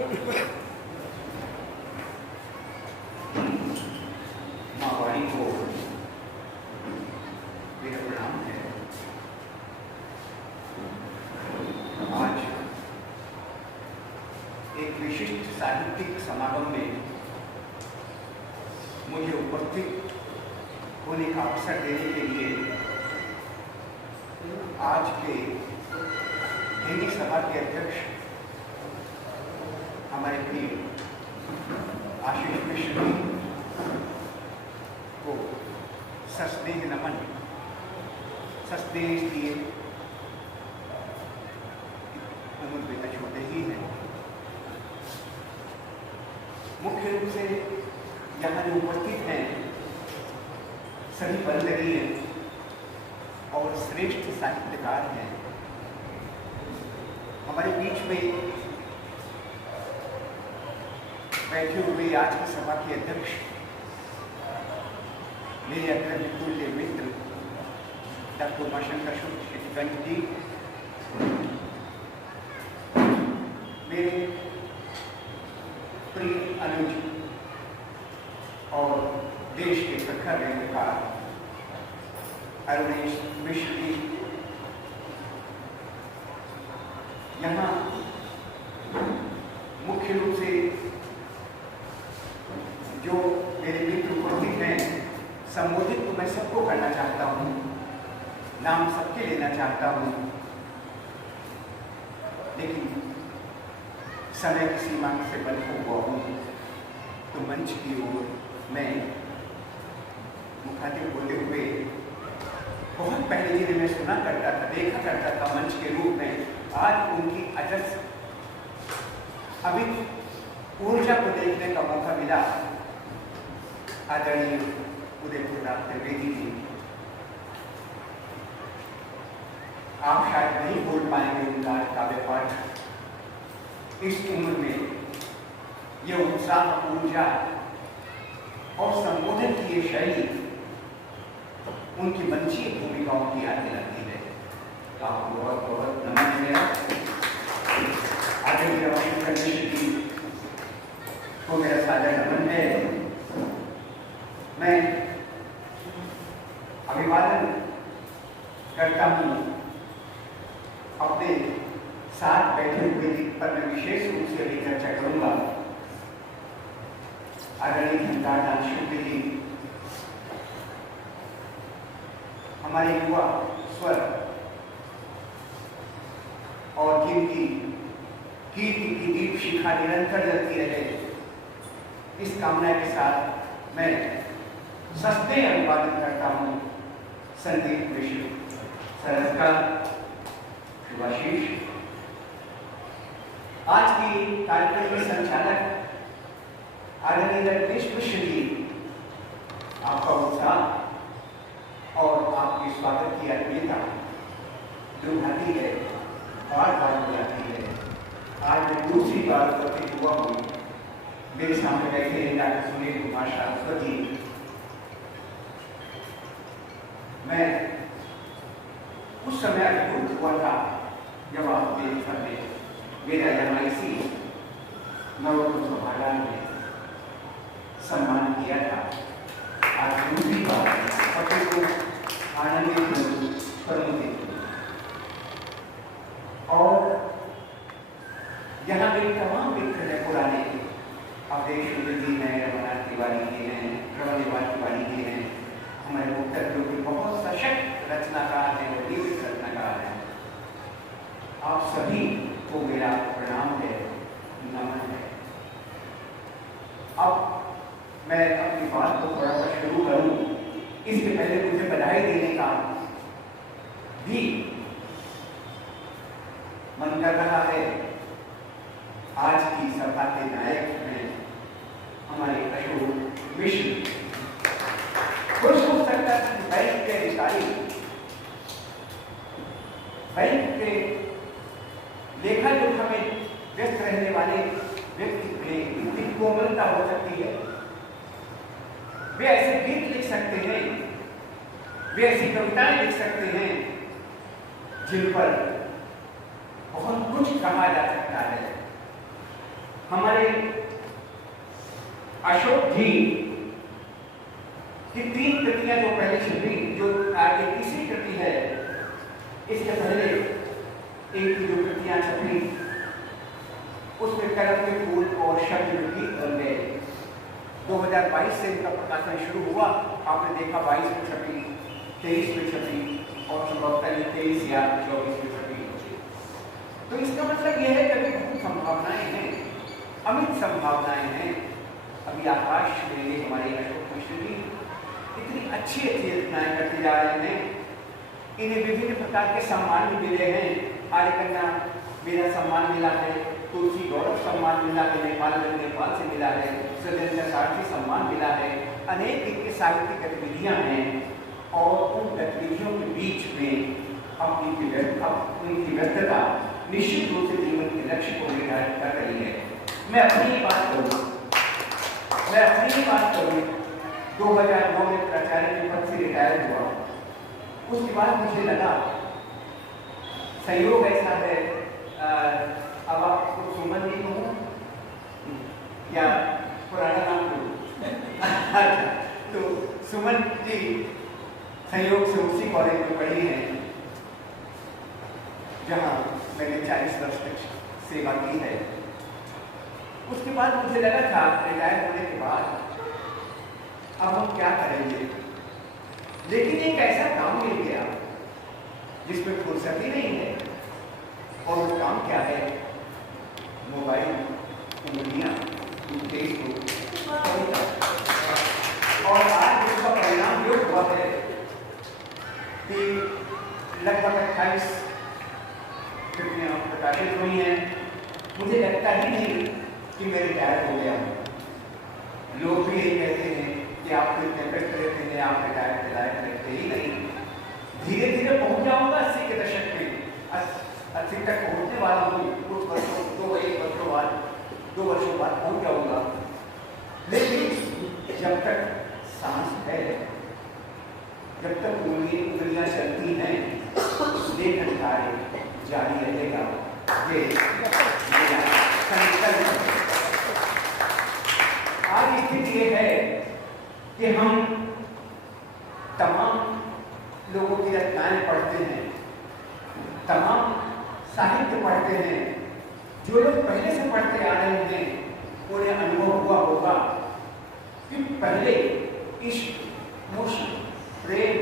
माँ को मेरा प्रणाम है। आज एक विशिष्ट साहित्यिक समागम में मुझे उपस्थित होने का अवसर देने के लिए आज के हिंदी सभा के अध्यक्ष हमारे प्रिय आशीष मिश्र जी को सस्नेह नमन। सस्नेह इसलिए उम्र बेटा छोटे ही हैं। मुख्य रूप से यहाँ जो उपस्थित हैं सभी वंदनीय और श्रेष्ठ साहित्यकार हैं। हमारे बीच में बैठे हुए आज की सभा के अध्यक्ष मेरे अग्रज तुल्य मित्र डॉक्टर उमाशंकर शेट्टीगंज जी, मेरे प्रिय अनुज और देश के प्रखर लेखकार अरुणेश मिश्र जी, यहाँ मुख्य रूप से जो मेरे मित्र उपस्थित हैं, संबोधित तो मैं सबको करना चाहता हूँ, नाम सबके लेना चाहता हूँ, लेकिन समय की सीमा से बंद हुआ हूँ तो मंच की ओर मैं मुखातिब बोलते हुए बहुत पहले जिन्हें मैं सुना करता था, देखा करता था मंच के रूप में, आज उनकी अजस अभी ऊर्जा को देखने का मौका मिला। आदरणीय उदय प्रताप त्रिवेदी जी, आप शायद नहीं बोल पाएंगे उनका काव्य पाठ। इस उम्र में ये उत्साह, ऊर्जा और संबोधन की ये शैली उनकी मंचीय भूमिकाओं की याद दिलाती है। आपको बहुत बहुत नमन है मेरा। आदरणीय रविशंकर मिश्र जी को मेरा सादर नमन है। मैं अभिवादन करता हूँ अपने साथ बैठे हुए पर मैं विशेष रूप से अभी चर्चा करूंगा। आदरणीय घनदास शुक्ल जी, हमारे युवा स्वर और जिनकी कीर्ति की दीप शिखा निरंतर जलती रहे, इस कामना के साथ मैं सस्ते अभिवादन करता हूँ संदीप मिश्र सरस का शुभाशीष। आज की कार्यक्रम के संचालक आदरणीय रमेश मिश्र जी, आपका उत्साह और आपके स्वागत की आत्मीयता दुर्भाती है, बार हो जाती है। आज मैं दूसरी बार उपस्थित हुआ हूँ। मेरे सामने बैठे हैं डॉक्टर सुनील कुमार शास्त्री जी। मैं उस समय अभिभूत हुआ था जब आपने सबने मेरा MIC नवोत्तम सभागार में सम्मान किया था। आज दूसरी बार अपने को आनंदित करूंगी और यहाँ मेरी तमाम मित्र हैं पुराने, अवधेश जी हैं, रमनाथ तिवारी जी हैं, रमन तिवारी जी हैं, हमारे मुख्य जो कि बहुत सशक्त रचनाकार हैं और जीवित रचनाकार हैं। आप सभी को मेरा प्रणाम है, नमन है। अब मैं अपनी बात को थोड़ा सा शुरू करूं, इसके पहले मुझे बधाई देने का भी मन कर रहा है। आज की सभा के नायक हैं हमारे अशोक मिश्र। कुछ हो सकता है कि बैंक के अधिकारी, बैंक के लेखा जोखा में व्यस्त रहने वाले व्यक्ति में इतनी कोमलता हो सकती है, वे ऐसे गीत लिख सकते हैं, वे ऐसी कविताएं लिख सकते हैं जिन पर बहुत कुछ कहा जा सकता है। हमारे अशोक जी की 3 कृतियां जो पहले छपी, जो आगे तीसरी कृति है, इसके पहले एक जो कृतियां छपी उसमें कलम के फूल और शब्द भी बन गए। 2022 से इनका प्रकाशन शुरू हुआ। आपने देखा 22 में छपी, 23 में छपी और संभवतः 23 या 24 में छपी। तो इसका मतलब यह है कि अभी बहुत संभावनाएं हैं, अमित संभावनाएं हैं। अभी आकाश में ये हमारे अशोक मिश्र जी इतनी अच्छी रचनाएं करते जा रहे हैं। इन्हें विभिन्न प्रकार के सम्मान भी मिले हैं। आर्यकन्या मेरा सम्मान मिला है, तुलसी गौरव सम्मान मिला है, नेपाल से मिला है, सत्येंद्र सारथी सम्मान मिला है। अनेक इनके साहित्यिक गतिविधियां हैं और उन गतिविधियों के बीच में अपनी व्यस्तता निश्चित रूप से जीवन के लक्ष्य को निर्धारित कर रही है। मैं अपनी ही बात करूँ 2009 में प्राचार्य के पद से रिटायर हुआ। उसके बाद मुझे लगा संयोग ऐसा है, अब आपको सुमन जी कहूँ या पुराना नाम कहूँ? तो सुमन जी संयोग से उसी कॉलेज में पढ़ी हैं जहाँ मैंने 40 वर्ष तक सेवा की है। उसके बाद मुझे लगा था रिटायर होने के बाद अब हम क्या करेंगे, लेकिन एक ऐसा काम मिल गया जिसमें फुर्सत ही नहीं है। और वो काम क्या है? मोबाइल, उंगलियां, फेसबुक, और आज उसका परिणाम ये हुआ है कि लगभग 28 कृतियां प्रकाशित हुई हैं। मुझे लगता ही नहीं कि मैं रिटायर हो गया हूँ। लोग भी यही कहते हैं कि आप तो इतने व्यस्त रहते हैं, आप रिटायर के लायक रहते ही नहीं। धीरे धीरे पहुंच जाऊंगा 80 के दशक में, 80 तक पहुंचने वाला हूँ। कुछ वर्षों 2 वर्षों बाद पहुंच जाऊंगा। लेकिन जब तक सांस है, जब तक उंगलियां चलती हैं, लेखन कार्य जारी रहेगा। ये मेरा संकल्प। आज स्थिति ये है कि हम तमाम लोगों की रचनाएं पढ़ते हैं, तमाम साहित्य पढ़ते हैं। जो लोग पहले से पढ़ते आ रहे हैं उन्हें अनुभव हुआ होगा कि पहले इश्क, मुश्क, प्रेम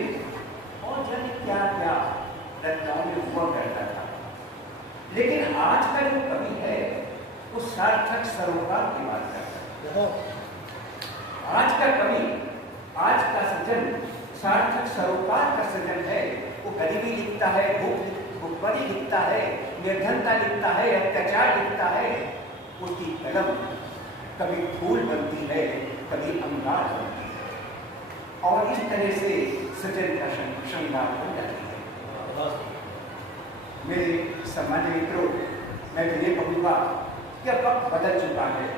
और जाने क्या क्या रचनाओं में हुआ करता था। लेकिन आज का जो कवि है वो सार्थक सरोकार की बात करता है। आज का कवि, आज का सृजन सार्थक सरोकार का सृजन है। वो गरीबी लिखता है, भुखमरी लिखता है, निर्धनता लिखता है, अत्याचार लिखता है। उसकी कलम कभी फूल बनती है, कभी अंगार बनती है, और इस तरह से सृजन का श्रृंगार बन जाती है। मेरे सामान्य मित्रों, मैं तो ये कहूँगा कि अब वक्त बदल चुका है।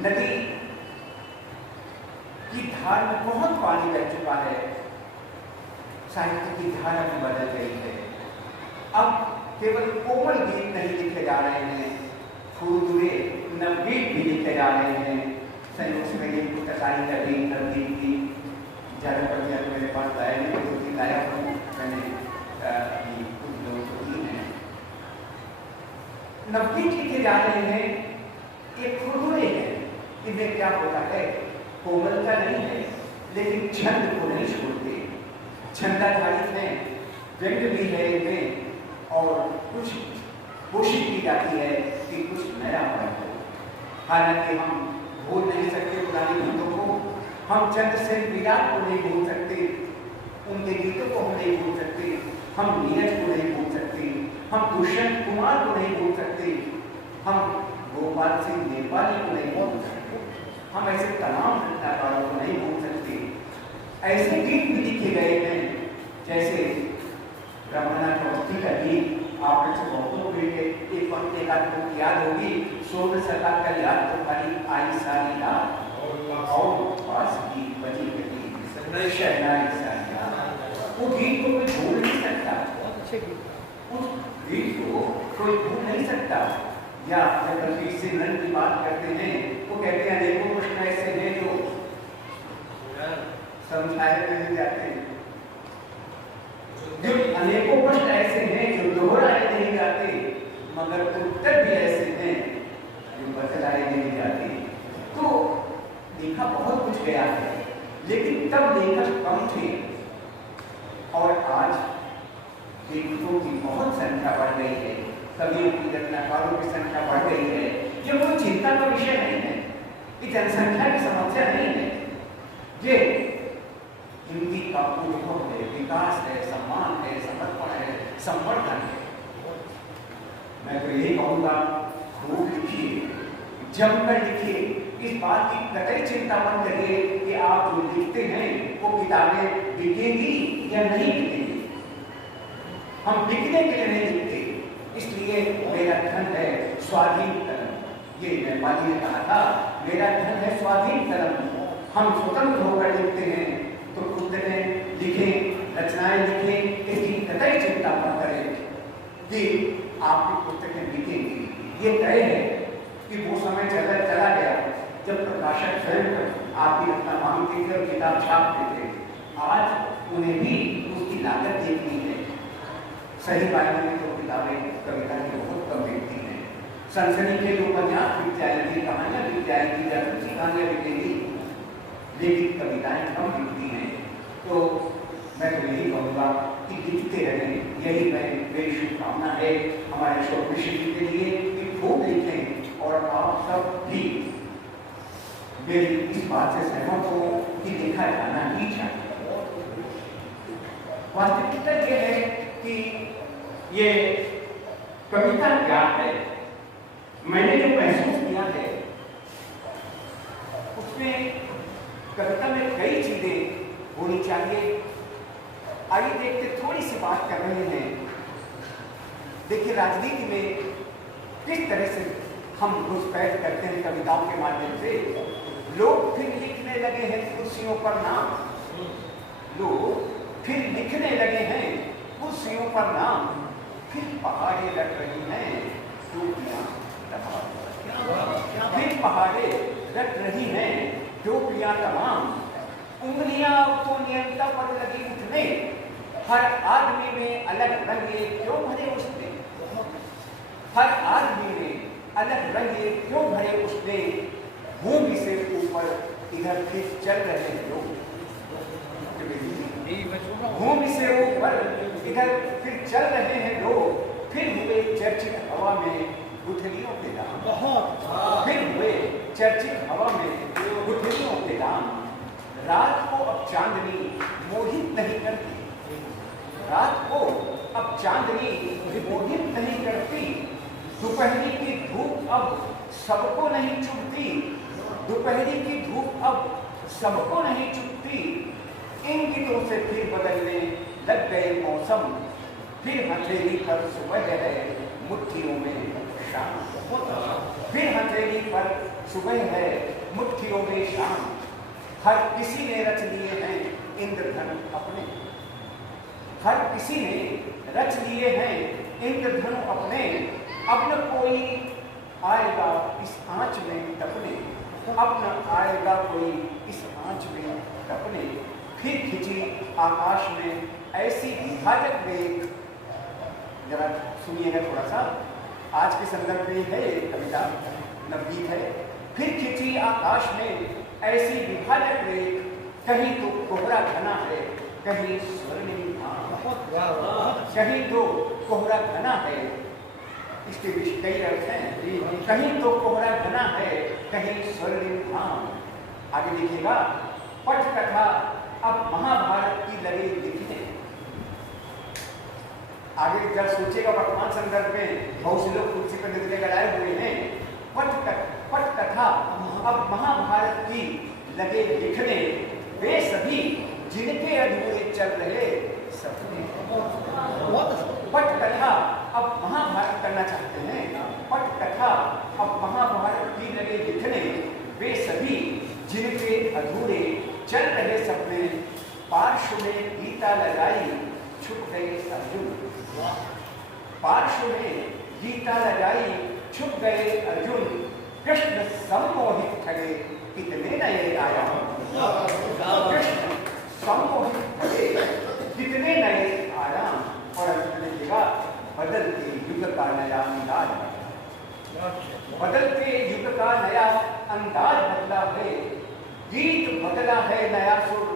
नदी की धार में बहुत पानी बह चुका है, साहित्य की धारा भी बदल गई है। अब केवल कोमल गीत नहीं लिखे जा रहे हैं, खुरदुरे नवगीत भी लिखे जा रहे हैं। संयोग से मैंने पुस्तकाली नवगीत की ज़्यादा प्रतियां तो मेरे पास लाया नहीं, तो लाया हूँ मैंने कुछ लोगों को दी है। नवगीत लिखे जा रहे हैं, ये खुरदुरे हैं। इनमें क्या होता है? कोमलता नहीं है, लेकिन छंद को नहीं छोड़ते। छंदाधारी हैं, व्यंग भी है इनमें, और कुछ कोशिश की जाती है कि कुछ नया हो। हालांकि हम भूल नहीं सकते पुराने गीतों को, हम चंद्रसेन विराट को नहीं भूल सकते, उनके गीतों को हम नहीं भूल सकते, हम नीरज को नहीं भूल सकते, हम दुष्यंत कुमार को नहीं भूल सकते, हम गोपाल सिंह नेपाली को नहीं भूल सकते, हम ऐसे तमाम रचनाकारों को नहीं भूल सकते। ऐसे गीत भी लिखे गए हैं जैसे रमनाथ अवस्थी का गीत, आपने से बहुतों को एक आध को याद होगी, सोन सका कर याद तो खाली आई सारी रात और पास की बजी बजी शहनाई सारी रात। वो गीत को कोई भूल नहीं सकता, उस गीत को कोई भूल नहीं सकता। या जब कबीर से नन की बात करते हैं तो कहते हैं अनेकों प्रश्न ऐसे हैं जो समझाए नहीं जाते हैं, जो अनेकों प्रश्न ऐसे हैं जो दोहराए नहीं जाते, मगर उत्तर भी ऐसे हैं जो बतलाए नहीं जाते। तो देखा बहुत कुछ गया है, लेकिन तब लेखक कम थे और आज लेखकों की बहुत संख्या बढ़ गई है, कवियों की रचनाकारों की संख्या बढ़ गई है। ये कोई चिंता का विषय नहीं है, ये जनसंख्या की समस्या नहीं है, ये हिंदी का उद्भव है, विकास है, सम्मान है, समर्पण है, संवर्धन है। मैं तो यही कहूँगा, खूब लिखिए, जमकर लिखिए, इस बात की कतई चिंता मत करिए कि आप जो लिखते हैं वो किताबें बिकेंगी या नहीं बिकेंगी। हम बिकने के लिए नहीं लिखते, इसलिए मेरा धन है स्वाधीन कलम। ये नेपाली ने कहा था, मेरा धन है स्वाधीन कलम। हम स्वतंत्र होकर लिखते हैं तो पुस्तकें लिखें, रचनाएं लिखें, इसकी कतई चिंता मत करें कि आपकी पुस्तकें बिकेंगी। ये तय है कि वो समय चला गया जब प्रकाशक स्वयं आपकी रचना मांगते थे और किताब छापते थे। आज उन्हें भी उसकी लागत देखनी है। सही मायने में तो किताबें कविता की बहुत कम बिकती हैं। सनसनी के उपन्यास बिक जाएंगी, कहानियां बिक जाएंगी, जासूसी कहानियां बिकेंगी, लेकिन कविताएं कम बिकती हैं। तो मैं तो यही कहूँगा कि लिखते रहें, यही मेरी शुभकामना है हमारे अशोक मिश्र जी के लिए कि खूब लिखें और आप सब भी मेरी इस बात से सहमत हो कि लिखा जाना ही चाहिए। वास्तविकता यह है कि ये कविता क्या है, मैंने जो महसूस किया है उसमें कविता में कई चीजें होनी चाहिए। आइए देखते, थोड़ी सी बात कर रहे हैं। देखिए, राजनीति में किस तरह से हम घुसपैठ करते हैं कविताओं के माध्यम से। लोग फिर लिखने लगे हैं कुर्सियों पर नाम, लोग फिर लिखने लगे हैं कुर्सियों पर नाम, फिर पहाड़े लग रही हैं टोपियां तमाम, फिर पहाड़े रट रही हैं टोपियां तमाम। उंगलियां तो नियंता पर लगी उठने, हर आदमी में अलग रंगे क्यों भरे उसने, हर आदमी में अलग रंगे क्यों भरे उसने। भूमि से ऊपर इधर फिर चल रहे लोग, भूमि से ऊपर इधर फिर चल रहे हैं लोग, फिर हुए चर्चित हवा में गुठलियों के दाम, फिर हुए चर्चित हवा में गुठलियों के दाम। रात को अब चांदनी मोहित नहीं करती, रात को अब चांदनी मोहित नहीं करती। दोपहरी की धूप अब सबको नहीं चुभती, दोपहरी की धूप अब सबको नहीं चुभती। इन गीतों से फिर बदलने लग गए मौसम, फिर हथेली पर सुबह है मुट्ठियों में शाम, फिर हथेली पर सुबह है मुट्ठियों में शाम। हर किसी ने रच लिए हैं इंद्रधनु अपने, हर किसी ने रच लिए हैं इंद्रधनु अपने। अब न कोई आएगा इस आंच में टपने, अब न आएगा कोई इस आंच में टपने। फिर खिंची आकाश में ऐसी विभाजक वेग, जरा सुनिएगा थोड़ा सा, आज के संदर्भ में है कविता, नवगीत है। फिर खिंची आकाश में ऐसी विभाजक वेग, कहीं तो कोहरा घना है कहीं स्वर्णिम धाम, कहीं तो कोहरा घना है, इसके भी कई अर्थ हैं। कहीं तो कोहरा घना है कहीं स्वर्णिम धाम। आगे देखिएगा, पट कथा अब महाभारत की लगे लिखने। आगे जब सोचेगा वर्तमान संदर्भ में बहुत से लोग कुर्सी पर निकले गड़ाए हुए हैं। पट कथा अब महाभारत की लगे लिखने, वे सभी जिनके अधूरे चल रहे सपने। पट कथा अब महाभारत करना चाहते हैं, पट कथा अब महाभारत की लगे लिखने, वे सभी जिनके अधूरे चल रहे सपने। पार्श्व में गीता लगाई छुप गए अर्जुन, पार्श्व में गीता लगाई छुप गए अर्जुन कृष्ण सम्मोहित ठगे कितने नए आया। कृष्ण सम्मोहित ठगे कितने नए आयाम। और अर्जुन ने कहा बदलते युग का नया अंदाज, बदलते युग का नया अंदाज बदला है, गीत बदला है नया सुर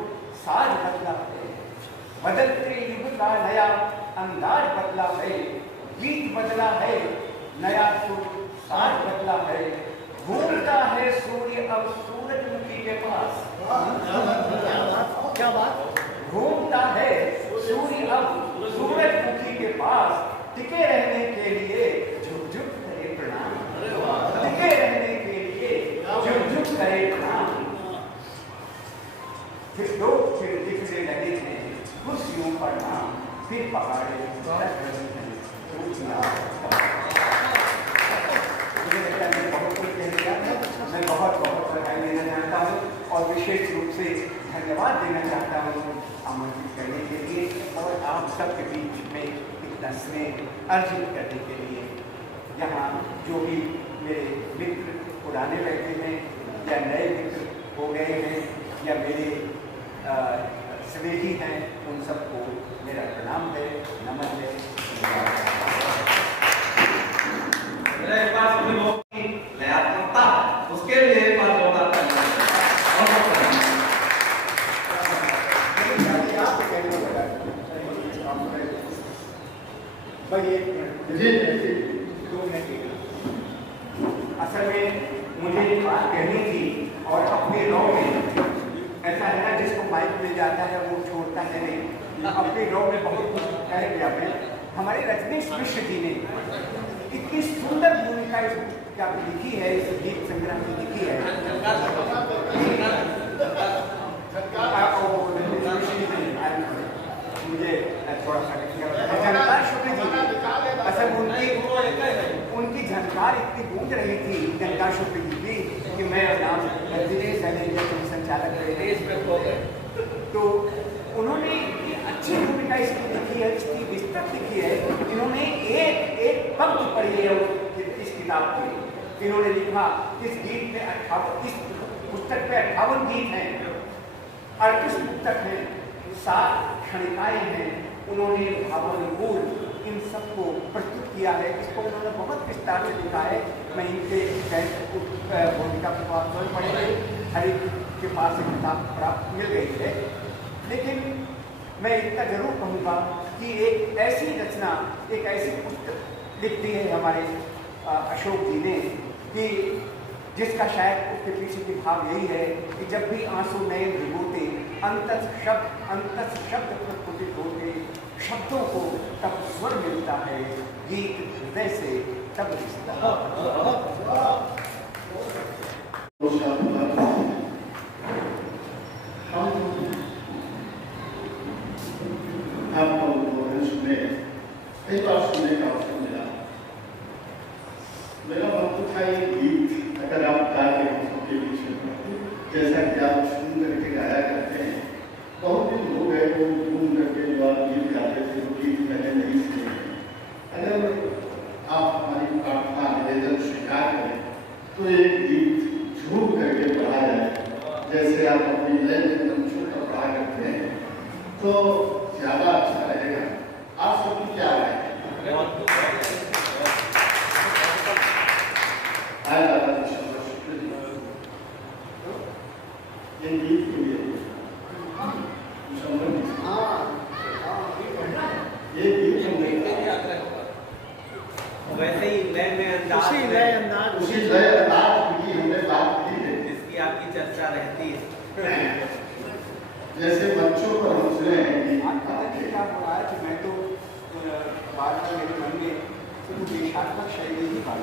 साज बदला है। बदलते युग का नया अंदाज बदला है, गीत बदला है नया सुर साज बदला है। घूमता है सूर्य अब सूरजमुखी के पास। क्या बात। घूमता है सूर्य अब सूरजमुखी के पास, टिके रहने के लिए झुक झुक करे प्रणाम। टिके रहने के लिए झुक झुक करे प्रणाम। फिर लोग फिर दिखने लगे हैं कुर्सियों पर नाम, फिर पहाड़े बहुत कुछ कह दिया। मैं बहुत बहुत बधाई देना चाहता हूँ और विशेष रूप से धन्यवाद देना चाहता हूँ आमंत्रित करने के लिए और आप सबके बीच में इतना स्नेह अर्जित करने के लिए। यहाँ जो भी मेरे मित्र पुराने बैठे हैं या नए मित्र हो गए हैं या मेरे स्नेही हैं, उन सबको मेरा प्रणाम है, नमन है। लयात्मकता उसके लिए एक बार जोरदार असल में मुझे एक बात कहनी थी और अपने लोग में ऐसा है ना जिसको माइक में जाता है वो छोड़ता है नहीं। अपने लोग में बहुत कुछ कह दिया। हमारे रजनीश मिश्र जी ने इतनी सुंदर भूमिका क्या लिखी है, इस गीत संग्रह में लिखी है। मुझे थोड़ा सा झनकार शुक्ल जी, असल उनकी झनकार इतनी गूंज रही थी झनकार शुक्ल जी की कि मैं नाम दिनेश संचालक रहे, तो उन्होंने अच्छी भूमिका इसकी लिखी है, इसकी विस्तृत लिखी है। इन्होंने एक एक पंक्ति पढ़ी है इस किताब की। इन्होंने लिखा इस गीत में 58, इस पुस्तक में 58 गीत हैं, 38 पुस्तक हैं, 7 क्षणिकाएं हैं। उन्होंने भावानुकूल इन सबको प्रस्तुत किया है। इसको उन्होंने बहुत विस्तार से लिखा है। मैं इनके भूमिका के पास पढ़ेंगे, हर एक के पास एक किताब प्राप्त मिल गई है। लेकिन मैं इतना जरूर कहूँगा कि एक ऐसी रचना, एक ऐसी पुस्तक लिखती है हमारे अशोक जी ने कि जिसका शायद उसके पीछे की भाव यही है कि जब भी आंसू नए भिगोते, अंतस शब्द प्रस्फुटित होते, शब्दों को तब स्वर मिलता है, गीत हृदय से तब रिश्ता। कई बार सुनने का अवसर मिला। मेरा मन तो था ये गीत अगर आप गा के सबके बीच में जैसा कि आप सुन करके गाया करते हैं। बहुत दिन हो गए वो घूम करके जो आप गीत गाते थे वो गीत मैंने नहीं सुने। अगर आप हमारी प्रार्थना निवेदन स्वीकार करें तो एक गीत झूम करके पढ़ा जाए, जैसे आप अपनी नए छूट कर पढ़ा करते हैं तो ज्यादा अच्छा रहेगा। आप सबकी क्या राय है? ये गीत के लिए ये गीत वैसे ही नए में अंदाज उसी नए अंदाज की हमने बात की है, जिसकी आपकी चर्चा रहती है। जैसे बच्चों पर हम सुने हैं कि क्या हो रहा है कि मैं तो बात मेरे मन में देशात्मक शैली ही बात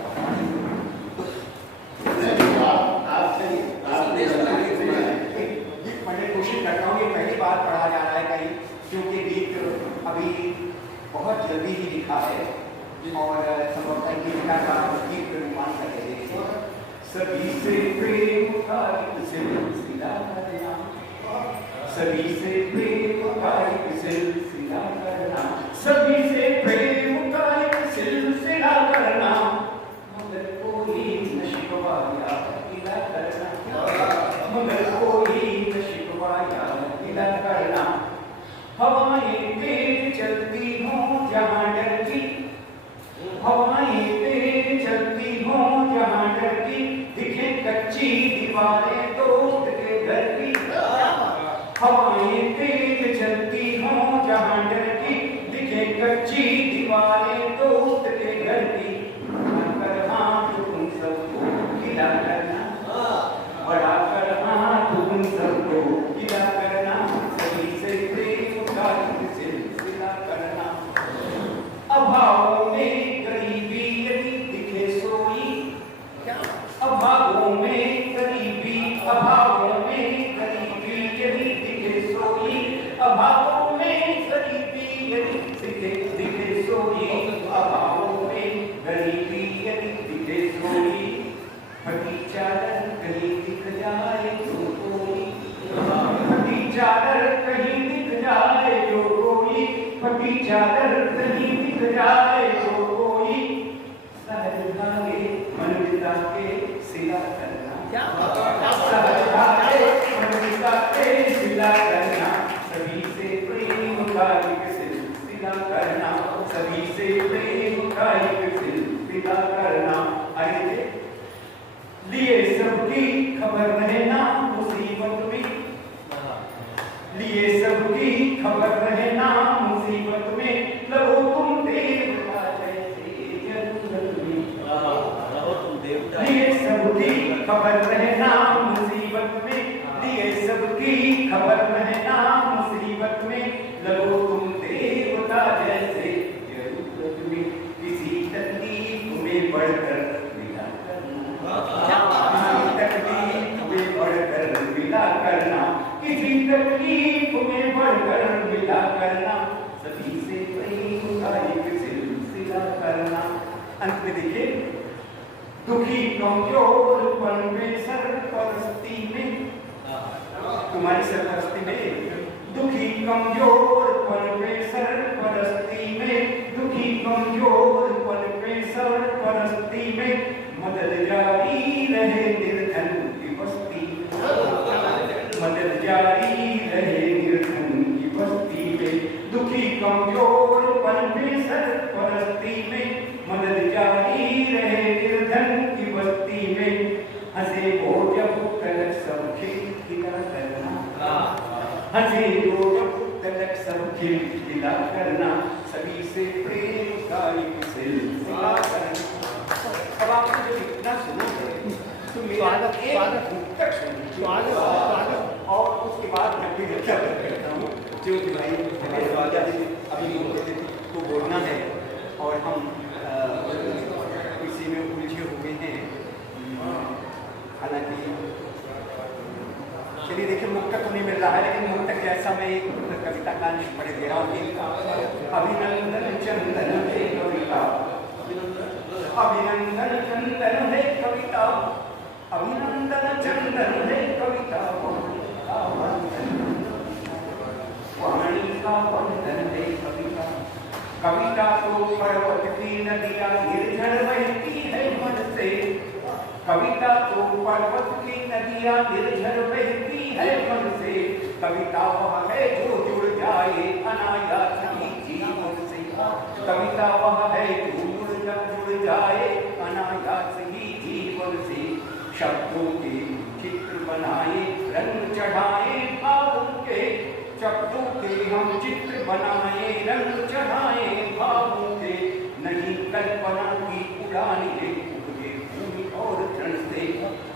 मैं कोशिश करता हूँ। ये पहली बार पढ़ा जा रहा है कहीं, क्योंकि गीत अभी बहुत जल्दी ही लिखा है और संभवतः गीत का गीत निर्माण कर रहे हैं। सभी से प्रेम का सिलसिला करना, सभी से प्रेम का सिलसिला करना, सभी से प्रेम का सिलसिला करना, मगर हवाएं तेज चलती हों जहाँ डर की, हवाएं तेज चलती हों जहाँ डर की, दिखे कच्ची दीवारें टूट के घर की। हवाएं तेज चलती हों जहाँ डर की, दिखे कच्ची दीवारें टूट के घर की। बढ़ाकर हाथ तुम सबको खिला करना, बढ़ाकर हाथ तुम सबको खिला करना, सभी से प्रेम का सिलसिला करना। अभावों में गरीबी यदि दिखे सोई, अभावों में गरीबी, अभावों में गरीबी यदि दिखे सोई, अभावों में गरीबी यदि दिखे सोई, अभावों में गरीबी यदि दिखे सोई, फटी चादर कहीं दिख जाए जो कोई, फटी चादर कहीं दिख जाए जो कोई, फटी चादर कहीं दिख जाए जो कोई, सहज धागे मन बिता के सिला करना, सहज धागे मन बिता के सिला करना, सभी से प्रेम का एक सिलसिला करना, सभी से प्रेम का एक सिलसिला करना। आइए लिए सबकी खबर रहे ना मुसीबत में, लिए सबकी खबर रहे ना मुसीबत में, लगो तुम देवता जैसे जरूरत में, लिए सबकी खबर रहे ना मुसीबत में, लिए सबकी खबर रहे ना मुसीबत में, लगो तुम देवता जैसे जरूरत में, किसी तकलीफ में बढ़कर मिला करना, किसी तकलीफ में बढ़कर मिला करना, सभी से प्रेम का एक सिलसिला करना। अंत में देखिए, दुखी कमजोर पन में सरपरस्ती में, तुम्हारी सरपरस्ती में, दुखी कमजोर पन में सरपरस्ती में, दुखी कमजोर पन में सरपरस्ती में, मदद जारी रहे निर्धन की बस्ती, मदद जारी रहे निर्धन की बस्ती में, दुखी कमजोर पन में सरपरस्ती में, मदद जारी रहे निर्धन की बस्ती में, हंसे वो जब तलक सब खिला करना, हंसे वो जब तलक सब खिला करना, सभी से प्रेम का एक सिलसिला करना। अब आप जब इतना सुनोगे तो मेरा एक मुक्तक सुनिए और उसके बाद मैं फिर क्या करता हूँ, जो कि भाई अभी को बोलना है और हम इसी में उलझे हुए हैं। हालांकि चलिए देखिए, मुक्तक तो नहीं मिल रहा है, लेकिन मुक्तक जैसा मैं एक कविता का अंश पढ़ दे रहा हूँ। अभिनंदन चंदन है कविता, अभिनंदन चंदन है कविता, अभिनंदन चंदन है कविता, वाणी का बंधन है कविता, कविता तो पर्वत की नदियाँ निर्झर बहती है मन से, कविता तो पर्वत की नदियाँ निर्झर बहती है मन से, कविता वह है जो जुड़ जाए अनायास ही जीवन से, कविता वह है जो जुड़ जाए अनायास ही जीवन से, शब्दों के चित्र बनाए रंग चढ़ाए भावों के, शब्दों के हम चित्र बनाए रंग चढ़ाए भावों के, नहीं कल्पना की उड़ान है उड़े भूमि और क्षण से,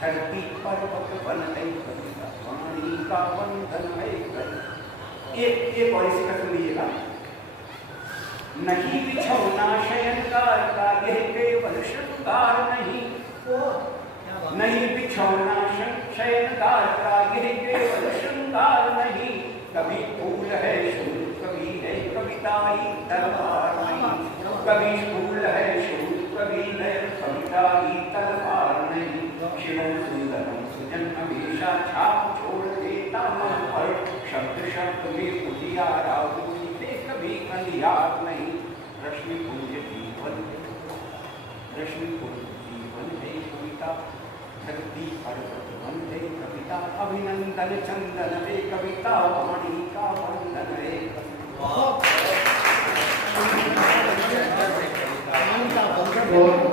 धरती पर्वत बन है कविता, वाणी का बंधन है। एक और इसी का सुनिएगा, नहीं बिछौना शयनकार का यह केवल श्रृंगार नहीं, नहीं बिछौना शयनकार का यह केवल श्रृंगार नहीं, कभी फूल है शूल कभी है कविताई तलवार नहीं, कभी फूल है शूल कभी है कविताई तलवार नहीं, शिवम सुंदरम सुजन हमेशा छाप छोड़ देता मन पर, शब्द शब्द में उजियारा से कभी अंधियार नहीं, रश्मि पुंज जीवन, रश्मि पुंज जीवन है कविता, धरती पर्वत बन है कविता, अभिनंदन चंदन है कविता, वाणी का बंधन है कविता। और